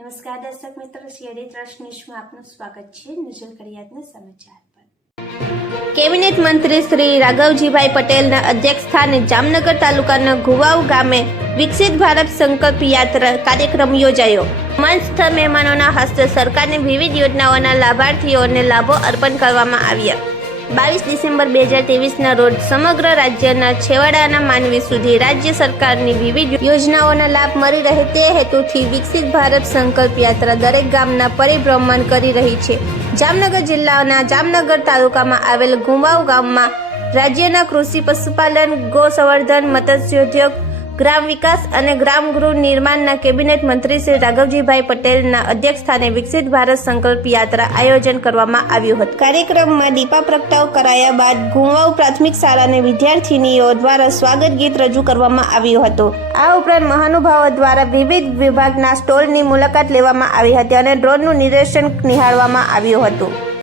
નમસ્કાર દર્શક મિત્રો, સીઆઈડી ટ્રસ્ટ ન્યૂઝમાં આપનું સ્વાગત છે। નજર કરીએ આજના સમાચાર પર। કેબિનેટ મંત્રી શ્રી રાઘવજીભાઈ પટેલના અધ્યક્ષસ્થાને જામનગર તાલુકાના ઘુવાવ ગામે વિકસિત ભારત સંકલ્પ યાત્રા કાર્યક્રમ યોજાયો। મંચ મહેમાનોના હસ્તે સરકારની વિવિધ યોજનાઓના લાભાર્થીઓને લાભો અર્પણ કરવામાં આવ્યા। 22 ડિસેમ્બર 2023ના રોજ સમગ્ર રાજ્યના છેવાડાના માનવી સુધી રાજ્ય સરકારની વિવિધ યોજનાઓના લાભ મળી રહે તે હેતુથી વિકસિત ભારત સંકલ્પ યાત્રા દરેક ગામના પરિભ્રમણ કરી રહી છે। જામનગર જિલ્લાના જામનગર તાલુકામાં આવેલ ઘુવાવ ગામમાં રાજ્યના કૃષિ, પશુપાલન, ગૌ સંવર્ધન, મત્સ્યોદ્યોગ, ગ્રામ વિકાસ અને ગ્રામ ગૃહ નિર્માણના કેબિનેટ મંત્રી શ્રી રાઘવજીભાઈ પટેલના અધ્યક્ષસ્થાને વિકસિત ભારત સંકલ્પ યાત્રા આયોજન કરવામાં આવ્યું હતું। કાર્યક્રમમાં દીપા પ્રગટાવ કરાયા બાદ ઘુવાવ પ્રાથમિક શાળાના વિદ્યાર્થીનીઓ દ્વારા સ્વાગત ગીત રજૂ કરવામાં આવ્યું હતું। આ ઉપરાંત મહાનુભાવો દ્વારા વિવિધ વિભાગના સ્ટોલની મુલાકાત લેવામાં આવી હતી અને ડ્રોનનું નિરીક્ષણ નિહાળવામાં આવ્યું હતું।